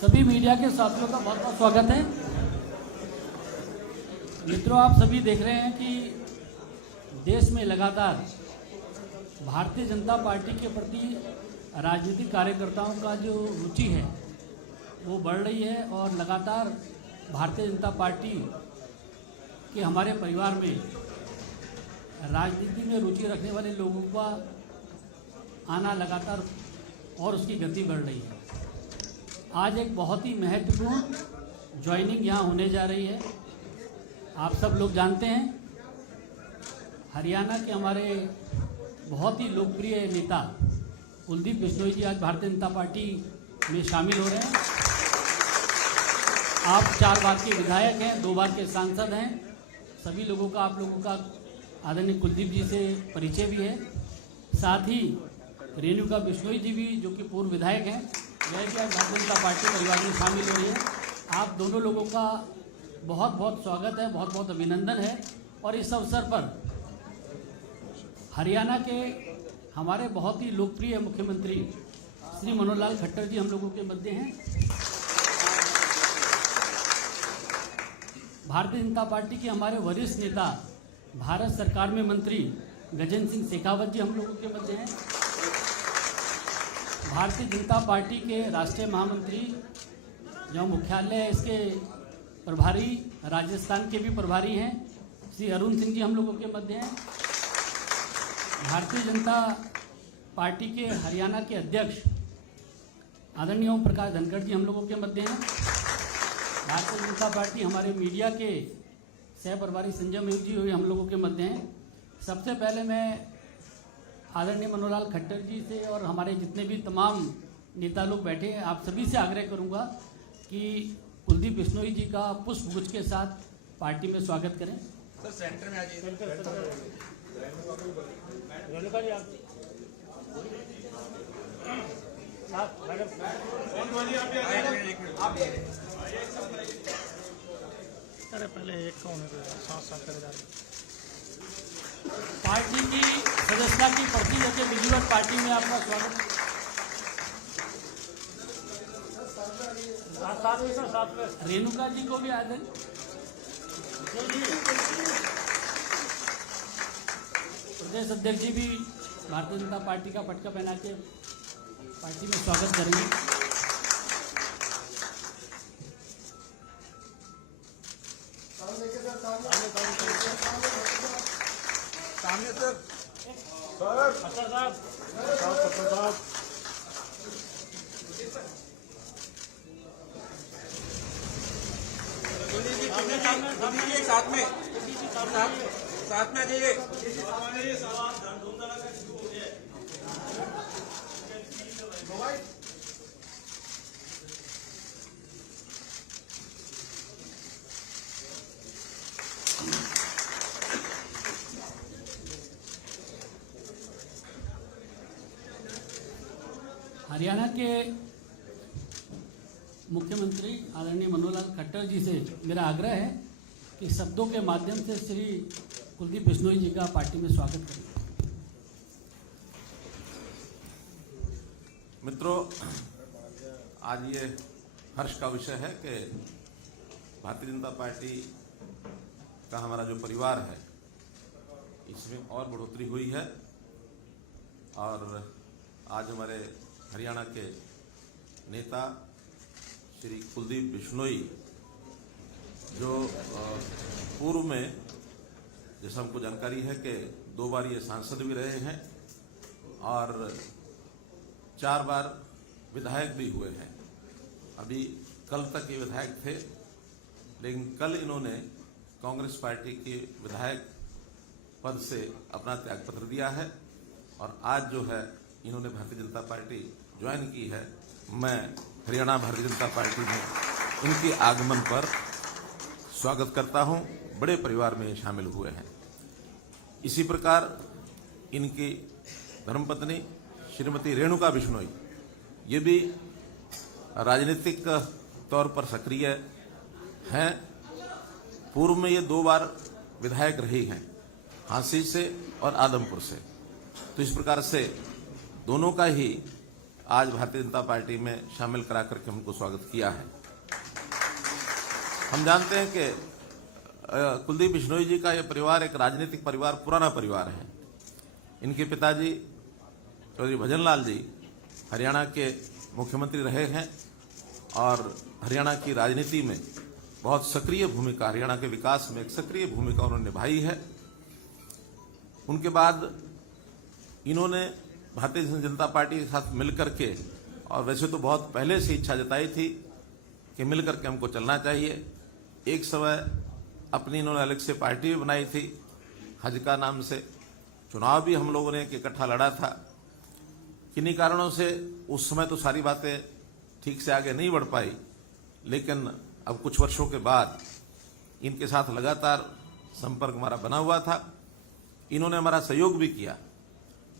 सभी मीडिया के साथियों का बहुत बहुत स्वागत है। मित्रों, आप सभी देख रहे हैं कि देश में लगातार भारतीय जनता पार्टी के प्रति राजनीतिक कार्यकर्ताओं का जो रुचि है वो बढ़ रही है और लगातार भारतीय जनता पार्टी के हमारे परिवार में राजनीति में रुचि रखने वाले लोगों का आना लगातार और उसकी गति बढ़ रही है। आज एक बहुत ही महत्वपूर्ण ज्वाइनिंग यहाँ होने जा रही है। आप सब लोग जानते हैं हरियाणा के हमारे बहुत ही लोकप्रिय नेता कुलदीप बिश्नोई जी आज भारतीय जनता पार्टी में शामिल हो रहे हैं। आप 4 बार के विधायक हैं, 2 बार के सांसद हैं। सभी लोगों का आप लोगों का आदरणीय कुलदीप जी से परिचय भी है। साथ ही रेणुका बिश्नोई जी भी जो कि पूर्व विधायक हैं, वह भी आज भारतीय जनता पार्टी परिवार में शामिल हो रही है। आप दोनों लोगों का बहुत बहुत स्वागत है, बहुत बहुत अभिनंदन है। और इस अवसर पर हरियाणा के हमारे बहुत ही लोकप्रिय मुख्यमंत्री श्री मनोहर लाल खट्टर जी हम लोगों के मध्य हैं। भारतीय जनता पार्टी के हमारे वरिष्ठ नेता भारत सरकार में मंत्री गजेंद्र सिंह शेखावत जी हम लोगों के मध्य हैं। भारतीय जनता पार्टी के राष्ट्रीय महामंत्री जो मुख्यालय है इसके प्रभारी राजस्थान के भी प्रभारी हैं श्री अरुण सिंह जी हम लोगों के मध्य हैं। भारतीय जनता पार्टी के हरियाणा के अध्यक्ष आदरणीय ओम प्रकाश धनखड़ जी हम लोगों के मध्य हैं। भारतीय जनता पार्टी हमारे मीडिया के सह प्रभारी संजय मयूर जी हुए हम लोगों के मध्य हैं। सबसे पहले मैं आदरणीय मनोहर लाल खट्टर जी से और हमारे जितने भी तमाम नेता लोग बैठे हैं आप सभी से आग्रह करूंगा कि कुलदीप बिश्नोई जी का पुष्पगुच्छ के साथ पार्टी में स्वागत करें। सर सेंटर में आ जाइए। अरे पहले एक का होने दो, साथ करे जा रहे। पार्टी की सदस्यता की पर्ची लेके विधिवत पार्टी में आपका स्वागत। साथ में रेणुका जी को भी आदर। प्रदेश अध्यक्ष जी भी भारतीय जनता पार्टी का पटका पहना के पार्टी में स्वागत करेंगे। सामने सर साथ में आ जाइए। हरियाणा के मुख्यमंत्री आदरणीय मनोहर लाल खट्टर जी से मेरा आग्रह है कि शब्दों के माध्यम से श्री कुलदीप बिश्नोई जी का पार्टी में स्वागत करें। मित्रों, आज ये हर्ष का विषय है कि भारतीय जनता पार्टी का हमारा जो परिवार है इसमें और बढ़ोतरी हुई है और आज हमारे हरियाणा के नेता श्री कुलदीप बिश्नोई जो पूर्व में जैसा हमको जानकारी है कि 2 बार ये सांसद भी रहे हैं और 4 बार विधायक भी हुए हैं। अभी कल तक ये विधायक थे, लेकिन कल इन्होंने कांग्रेस पार्टी के विधायक पद से अपना त्यागपत्र दिया है और आज जो है इन्होंने भारतीय जनता पार्टी ज्वाइन की है। मैं हरियाणा भारतीय जनता पार्टी में इनके आगमन पर स्वागत करता हूं। बड़े परिवार में शामिल हुए हैं। इसी प्रकार इनकी धर्मपत्नी श्रीमती रेणुका बिश्नोई ये भी राजनीतिक तौर पर सक्रिय हैं। पूर्व में ये 2 बार विधायक रही हैं, हांसी से और आदमपुर से। तो इस प्रकार से दोनों का ही आज भारतीय जनता पार्टी में शामिल करा करके हमको स्वागत किया है। हम जानते हैं कि कुलदीप बिश्नोई जी का यह परिवार एक राजनीतिक परिवार, पुराना परिवार है। इनके पिताजी चौधरी भजन लाल जी हरियाणा के मुख्यमंत्री रहे हैं और हरियाणा की राजनीति में बहुत सक्रिय भूमिका, हरियाणा के विकास में एक सक्रिय भूमिका उन्होंने निभाई है। उनके बाद इन्होंने भारतीय जनता पार्टी के साथ मिलकर के, और वैसे तो बहुत पहले से इच्छा जताई थी कि मिलकर के हमको चलना चाहिए। एक समय अपनी इन्होंने अलग से पार्टी भी बनाई थी, हज का नाम से। चुनाव भी हम लोगों ने इकट्ठा लड़ा था। किन्हीं कारणों से उस समय तो सारी बातें ठीक से आगे नहीं बढ़ पाई, लेकिन अब कुछ वर्षों के बाद इनके साथ लगातार संपर्क हमारा बना हुआ था। इन्होंने हमारा सहयोग भी किया।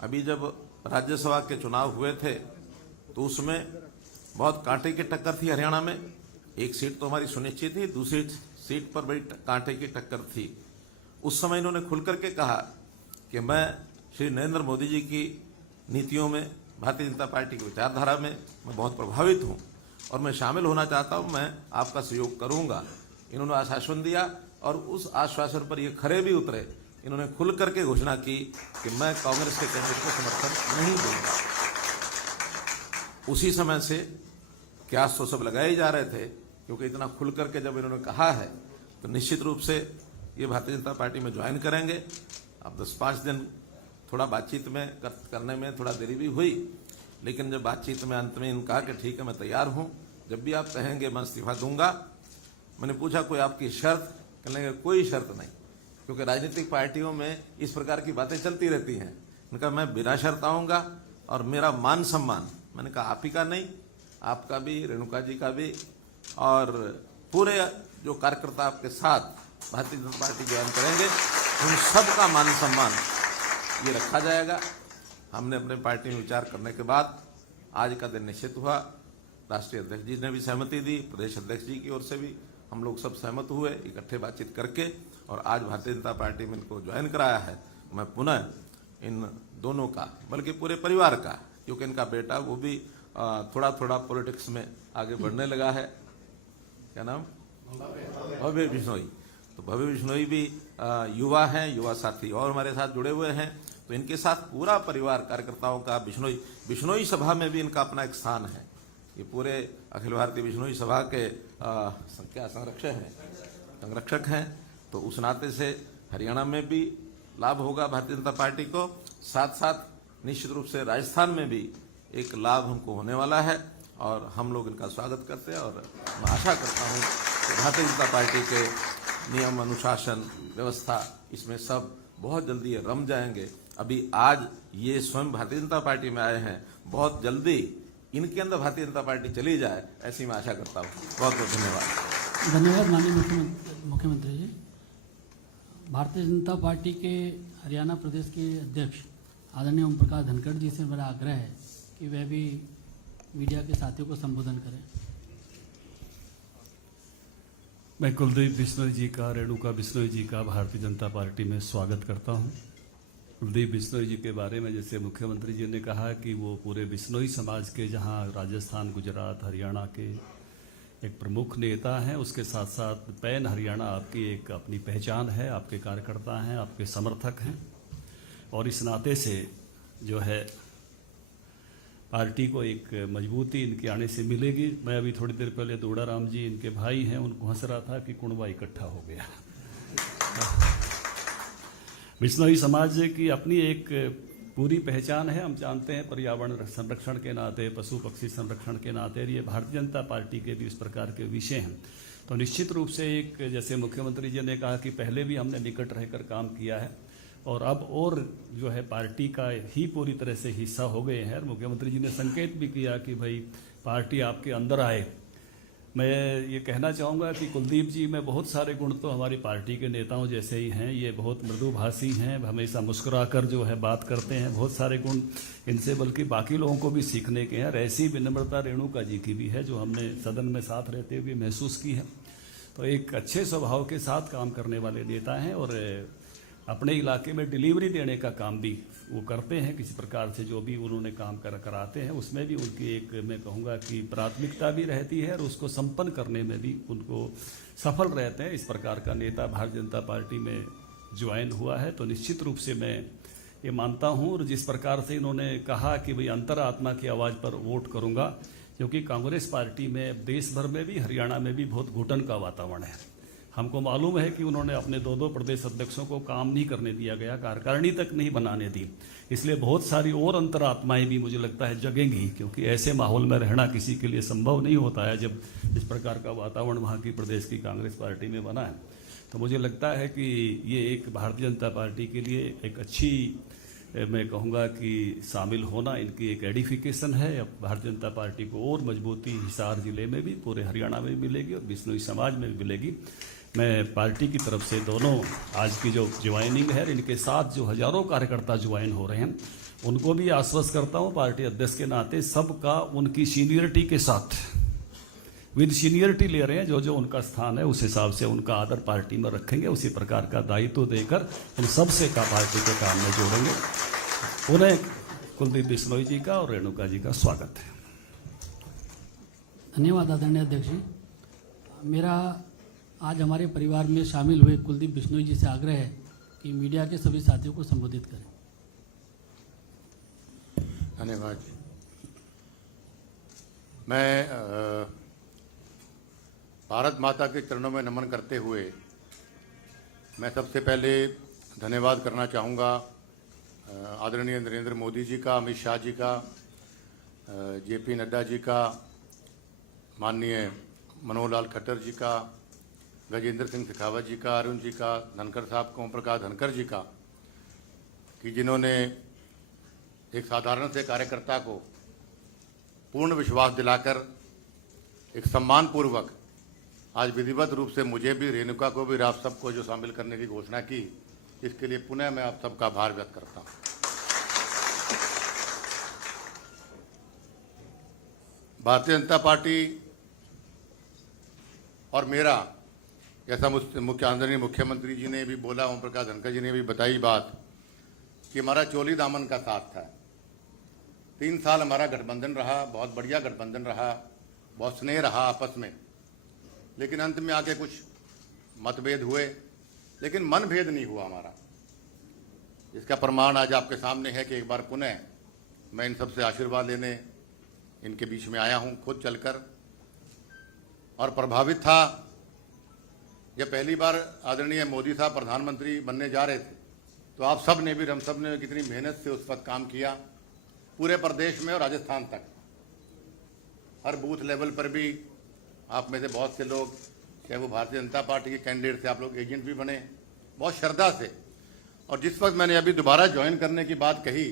अभी जब राज्यसभा के चुनाव हुए थे तो उसमें बहुत कांटे की टक्कर थी हरियाणा में। एक सीट तो हमारी सुनिश्चित थी, दूसरी सीट पर बड़ी कांटे की टक्कर थी। उस समय इन्होंने खुल करके कहा कि मैं श्री नरेंद्र मोदी जी की नीतियों में, भारतीय जनता पार्टी की विचारधारा में मैं बहुत प्रभावित हूं और मैं शामिल होना चाहता हूं, मैं आपका सहयोग करूंगा। इन्होंने आश्वासन दिया और उस आश्वासन पर ये खरे भी उतरे। इन्होंने खुल करके घोषणा की कि मैं कांग्रेस के कैंडिडेट को समर्थन नहीं दूंगा। उसी समय से क्यास तो सब लगाए जा रहे थे, क्योंकि इतना खुल करके जब इन्होंने कहा है तो निश्चित रूप से ये भारतीय जनता पार्टी में ज्वाइन करेंगे। अब 10-5 दिन थोड़ा बातचीत में करने में थोड़ा देरी भी हुई, लेकिन जब बातचीत में अंत में इन्होंने कहा कि ठीक है मैं तैयार हूं, जब भी आप कहेंगे मैं इस्तीफा दूंगा। मैंने पूछा कोई आपकी शर्त? कहने लगे कोई शर्त नहीं, क्योंकि राजनीतिक पार्टियों में इस प्रकार की बातें चलती रहती हैं। मैंने कहा मैं बिना शर्त आऊंगा और मेरा मान सम्मान, मैंने कहा आप ही का नहीं, आपका भी, रेणुका जी का भी, और पूरे जो कार्यकर्ता आपके साथ भारतीय जनता पार्टी ज्वाइन करेंगे उन सब का मान सम्मान ये रखा जाएगा। हमने अपने पार्टी में विचार करने के बाद आज का दिन निश्चित हुआ। राष्ट्रीय अध्यक्ष जी ने भी सहमति दी, प्रदेश अध्यक्ष जी की ओर से भी हम लोग सब सहमत हुए इकट्ठे बातचीत करके, और आज भारतीय जनता पार्टी में इनको ज्वाइन कराया है। मैं पुनः इन दोनों का, बल्कि पूरे परिवार का, क्योंकि इनका बेटा वो भी थोड़ा थोड़ा पॉलिटिक्स में आगे बढ़ने लगा है। क्या नाम? भव्य बिश्नोई। तो भव्य बिश्नोई भी युवा हैं, युवा साथी और हमारे साथ जुड़े हुए हैं। तो इनके साथ पूरा परिवार कार्यकर्ताओं का बिश्नोई सभा में भी इनका अपना एक स्थान है। ये पूरे अखिल भारतीय बिश्नोई सभा के क्या संरक्षक हैं। तो उस नाते से हरियाणा में भी लाभ होगा भारतीय जनता पार्टी को, साथ साथ निश्चित रूप से राजस्थान में भी एक लाभ हमको होने वाला है, और हम लोग इनका स्वागत करते हैं। और मैं आशा करता हूं कि भारतीय जनता पार्टी के नियम, अनुशासन, व्यवस्था, इसमें सब बहुत जल्दी ये रम जाएंगे। अभी आज ये स्वयं भारतीय जनता पार्टी में आए हैं, बहुत जल्दी इनके अंदर भारतीय जनता पार्टी चली जाए, ऐसी मैं आशा करता हूँ। बहुत बहुत धन्यवाद। धन्यवाद माननीय मुख्यमंत्री जी। भारतीय जनता पार्टी के हरियाणा प्रदेश के अध्यक्ष आदरणीय ओम प्रकाश धनखड़ जी से मेरा आग्रह है कि वह भी मीडिया के साथियों को संबोधन करें। मैं कुलदीप बिश्नोई जी का, रेणुका बिश्नोई जी का भारतीय जनता पार्टी में स्वागत करता हूं। कुलदीप बिश्नोई जी के बारे में जैसे मुख्यमंत्री जी ने कहा कि वो पूरे बिश्नोई समाज के, जहां राजस्थान, गुजरात, हरियाणा के एक प्रमुख नेता हैं, उसके साथ साथ पैन हरियाणा आपकी एक अपनी पहचान है, आपके कार्यकर्ता हैं, आपके समर्थक हैं, और इस नाते से जो है पार्टी को एक मजबूती इनके आने से मिलेगी। मैं अभी थोड़ी देर पहले दोड़ाराम जी, इनके भाई हैं, उनको हंस रहा था कि कुंडवा इकट्ठा हो गया। बिश्नोई समाज की अपनी एक पूरी पहचान है। हम जानते हैं पर्यावरण संरक्षण के नाते, पशु पक्षी संरक्षण के नाते, ये भारतीय जनता पार्टी के भी इस प्रकार के विषय हैं। तो निश्चित रूप से एक, जैसे मुख्यमंत्री जी ने कहा कि पहले भी हमने निकट रहकर काम किया है और अब और जो है पार्टी का ही पूरी तरह से हिस्सा हो गए हैं। और मुख्यमंत्री जी ने संकेत भी किया कि भाई पार्टी आपके अंदर आए। मैं ये कहना चाहूँगा कि कुलदीप जी में बहुत सारे गुण तो हमारी पार्टी के नेताओं जैसे ही हैं। ये बहुत मृदुभाषी हैं, हमेशा मुस्कुराकर जो है बात करते हैं। बहुत सारे गुण इनसे बल्कि बाकी लोगों को भी सीखने के हैं। और ऐसी विनम्रता रेणुका जी की भी है, जो हमने सदन में साथ रहते हुए महसूस की है। तो एक अच्छे स्वभाव के साथ काम करने वाले नेता हैं और अपने इलाके में डिलीवरी देने का काम भी वो करते हैं किसी प्रकार से, जो भी उन्होंने काम कराते हैं उसमें भी उनकी एक मैं कहूँगा कि प्राथमिकता भी रहती है और उसको संपन्न करने में भी उनको सफल रहते हैं। इस प्रकार का नेता भारतीय जनता पार्टी में ज्वाइन हुआ है तो निश्चित रूप से मैं ये मानता हूँ। और जिस प्रकार से इन्होंने कहा कि भाई अंतरात्मा की आवाज़ पर वोट करूँगा, क्योंकि कांग्रेस पार्टी में देश भर में भी हरियाणा में भी बहुत घुटन का वातावरण है। हमको मालूम है कि उन्होंने अपने दो प्रदेश अध्यक्षों को काम नहीं करने दिया गया, कार्यकारिणी तक नहीं बनाने दी, इसलिए बहुत सारी और अंतरात्माएं भी मुझे लगता है जगेंगी, क्योंकि ऐसे माहौल में रहना किसी के लिए संभव नहीं होता है जब इस प्रकार का वातावरण वहाँ की प्रदेश की कांग्रेस पार्टी में बना है। तो मुझे लगता है कि ये एक भारतीय जनता पार्टी के लिए एक अच्छी मैं कहूँगा कि शामिल होना इनकी एक एडिफिकेशन है। अब भारतीय जनता पार्टी को और मजबूती हिसार जिले में भी, पूरे हरियाणा में भी मिलेगी और बिश्नोई समाज में भी मिलेगी। मैं पार्टी की तरफ से दोनों आज की जो ज्वाइनिंग है, इनके साथ जो हजारों कार्यकर्ता ज्वाइन हो रहे हैं उनको भी आश्वस्त करता हूँ पार्टी अध्यक्ष के नाते, सबका उनकी सीनियरिटी के साथ विद सीनियरिटी ले रहे हैं, जो जो उनका स्थान है उस हिसाब से उनका आदर पार्टी में रखेंगे, उसी प्रकार का दायित्व देकर इन सबसे का पार्टी के काम में जोड़ेंगे। उन्हें कुलदीप बिश्नोई जी का और रेणुका जी का स्वागत है। धन्यवाद आदरणीय अध्यक्ष जी। मेरा आज हमारे परिवार में शामिल हुए कुलदीप बिश्नोई जी से आग्रह है कि मीडिया के सभी साथियों को संबोधित करें। धन्यवाद। मैं भारत माता के चरणों में नमन करते हुए मैं सबसे पहले धन्यवाद करना चाहूँगा आदरणीय नरेंद्र मोदी जी का, अमित शाह जी का, जेपी नड्डा जी का, माननीय मनोहर लाल खट्टर जी का, गजेंद्र सिंह शेखावत जी का, अरुण जी का, धनखड़ साहब को, ओम प्रकाश धनखड़ जी का, कि जिन्होंने एक साधारण से कार्यकर्ता को पूर्ण विश्वास दिलाकर एक सम्मानपूर्वक आज विधिवत रूप से मुझे भी, रेणुका को भी, आप सबको जो शामिल करने की घोषणा की, इसके लिए पुनः मैं आप सबका आभार व्यक्त करता हूं। भारतीय जनता पार्टी और मेरा, जैसा मुख्य आदरणीय मुख्यमंत्री जी ने भी बोला, ओम प्रकाश धनखड़ जी ने भी बताई बात कि हमारा चोली दामन का साथ था। 3 साल हमारा गठबंधन रहा, बहुत बढ़िया गठबंधन रहा, बहुत स्नेह रहा आपस में, लेकिन अंत में आके कुछ मतभेद हुए, लेकिन मनभेद नहीं हुआ हमारा। इसका प्रमाण आज आपके सामने है कि एक बार पुनः मैं इन सबसे आशीर्वाद लेने इनके बीच में आया हूं, खुद चलकर, और प्रभावित था जब पहली बार आदरणीय मोदी साहब प्रधानमंत्री बनने जा रहे थे, तो आप सब ने भी, हम सब ने कितनी मेहनत से उस पर काम किया, पूरे प्रदेश में और राजस्थान तक, हर बूथ लेवल पर भी आप में से बहुत से लोग, चाहे वो भारतीय जनता पार्टी के कैंडिडेट थे, आप लोग एजेंट भी बने बहुत श्रद्धा से। और जिस वक्त मैंने अभी दोबारा ज्वाइन करने की बात कही,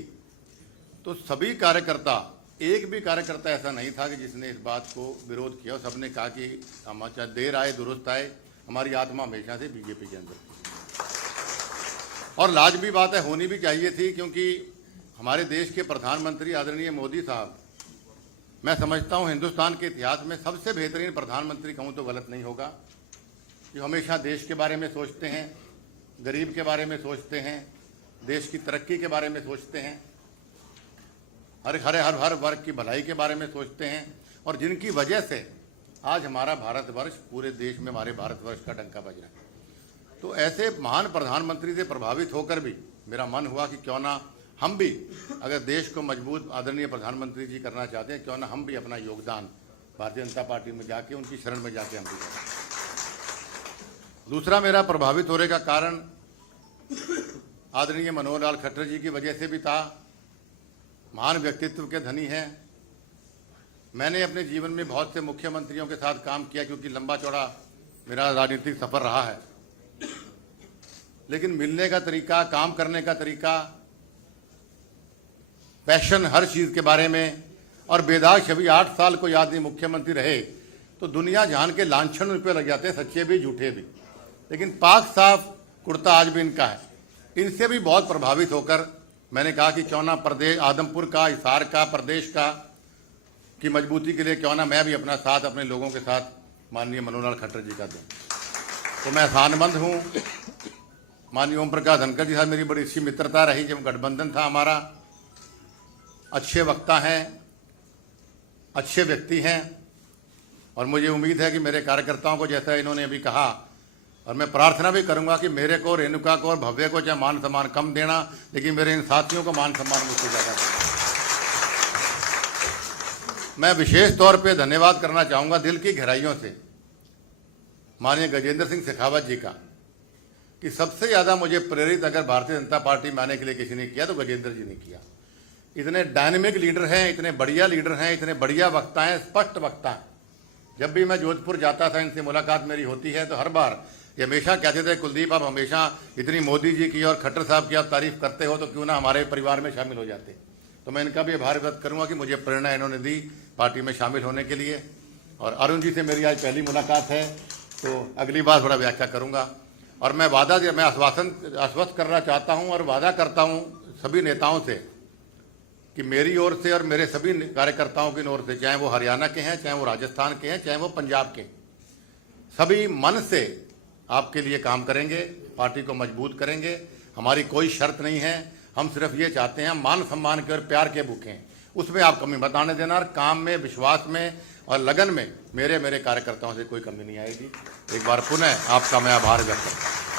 तो सभी कार्यकर्ता, एक भी कार्यकर्ता ऐसा नहीं था कि जिसने इस बात को विरोध किया। सबने कहा कि हम चाहे देर आए दुरुस्त आए, हमारी आत्मा हमेशा से बीजेपी के अंदर थी। और लाजमी बात है, होनी भी चाहिए थी, क्योंकि हमारे देश के प्रधानमंत्री आदरणीय मोदी साहब, मैं समझता हूं हिंदुस्तान के इतिहास में सबसे बेहतरीन प्रधानमंत्री कहूं तो गलत नहीं होगा, जो हमेशा देश के बारे में सोचते हैं, गरीब के बारे में सोचते हैं, देश की तरक्की के बारे में सोचते हैं, हर वर्ग की भलाई के बारे में सोचते हैं, और जिनकी वजह से आज हमारा भारतवर्ष, पूरे देश में हमारे भारतवर्ष का डंका बज रहा है। तो ऐसे महान प्रधानमंत्री से प्रभावित होकर भी मेरा मन हुआ कि क्यों ना हम भी, अगर देश को मजबूत आदरणीय प्रधानमंत्री जी करना चाहते हैं, क्यों ना हम भी अपना योगदान भारतीय जनता पार्टी में जाके, उनकी शरण में जाके हम भी करें। दूसरा मेरा प्रभावित होने का कारण आदरणीय मनोहर लाल खट्टर जी की वजह से भी था। महान व्यक्तित्व के धनी हैं। मैंने अपने जीवन में बहुत से मुख्यमंत्रियों के साथ काम किया, क्योंकि लंबा चौड़ा मेरा राजनीतिक सफर रहा है, लेकिन मिलने का तरीका, काम करने का तरीका, पैशन हर चीज के बारे में, और बेदाग छवि 8 साल को याद नहीं मुख्यमंत्री रहे तो दुनिया जहान के लांछन उन पर लग जाते हैं, सच्चे भी झूठे भी, लेकिन पाक साफ कुर्ता आज भी इनका है। इनसे भी बहुत प्रभावित होकर मैंने कहा कि क्यों ना प्रदेश, आदमपुर का, हिसार का, प्रदेश का की मजबूती के लिए क्यों ना मैं भी अपना साथ अपने लोगों के साथ माननीय मनोहर लाल खट्टर जी का दूं। तो मैं आसानमंद हूं माननीय ओम प्रकाश धनखड़ जी साहब मेरी बड़ी अच्छी मित्रता रही जब गठबंधन था हमारा। अच्छे वक्ता हैं, अच्छे व्यक्ति हैं और मुझे उम्मीद है कि मेरे कार्यकर्ताओं को जैसा इन्होंने अभी कहा, और मैं प्रार्थना भी करूंगा कि मेरे को, रेणुका को और भव्य को चाहे मान सम्मान कम देना, लेकिन मेरे इन साथियों को मान सम्मान मुझसे ज़्यादा देना। मैं विशेष तौर पे धन्यवाद करना चाहूँगा दिल की गहराइयों से माननीय गजेंद्र सिंह शेखावत जी का, कि सबसे ज़्यादा मुझे प्रेरित अगर भारतीय जनता पार्टी में आने के लिए किसी ने किया तो गजेंद्र जी ने किया। इतने डायनेमिक लीडर हैं, इतने बढ़िया लीडर हैं, इतने बढ़िया वक्ता हैं, स्पष्ट वक्ता हैं। जब भी मैं जोधपुर जाता था, इनसे मुलाकात मेरी होती है, तो हर बार ये हमेशा कहते थे, कुलदीप आप हमेशा इतनी मोदी जी की और खट्टर साहब की आप तारीफ करते हो, तो क्यों ना हमारे परिवार में शामिल हो जाते। तो मैं इनका भी आभार व्यक्त करूंगा कि मुझे प्रेरणा इन्होंने दी पार्टी में शामिल होने के लिए। और अरुण जी से मेरी आज पहली मुलाकात है, तो अगली बार थोड़ा व्याख्या करूंगा। और मैं आश्वस्त करना चाहता हूं और वादा करता हूं सभी नेताओं से कि मेरी ओर से और मेरे सभी कार्यकर्ताओं की ओर से, चाहे वो हरियाणा के हैं, चाहे वो राजस्थान के हैं, चाहे वो पंजाब के, सभी मन से आपके लिए काम करेंगे, पार्टी को मजबूत करेंगे। हमारी कोई शर्त नहीं है, हम सिर्फ ये चाहते हैं मान सम्मान के और प्यार के भूखे हैं, उसमें आप कमी मत आने देना। और काम में, विश्वास में और लगन में मेरे कार्यकर्ताओं से कोई कमी नहीं आएगी। एक बार पुनः आपका मैं आभार व्यक्त करता हूँ।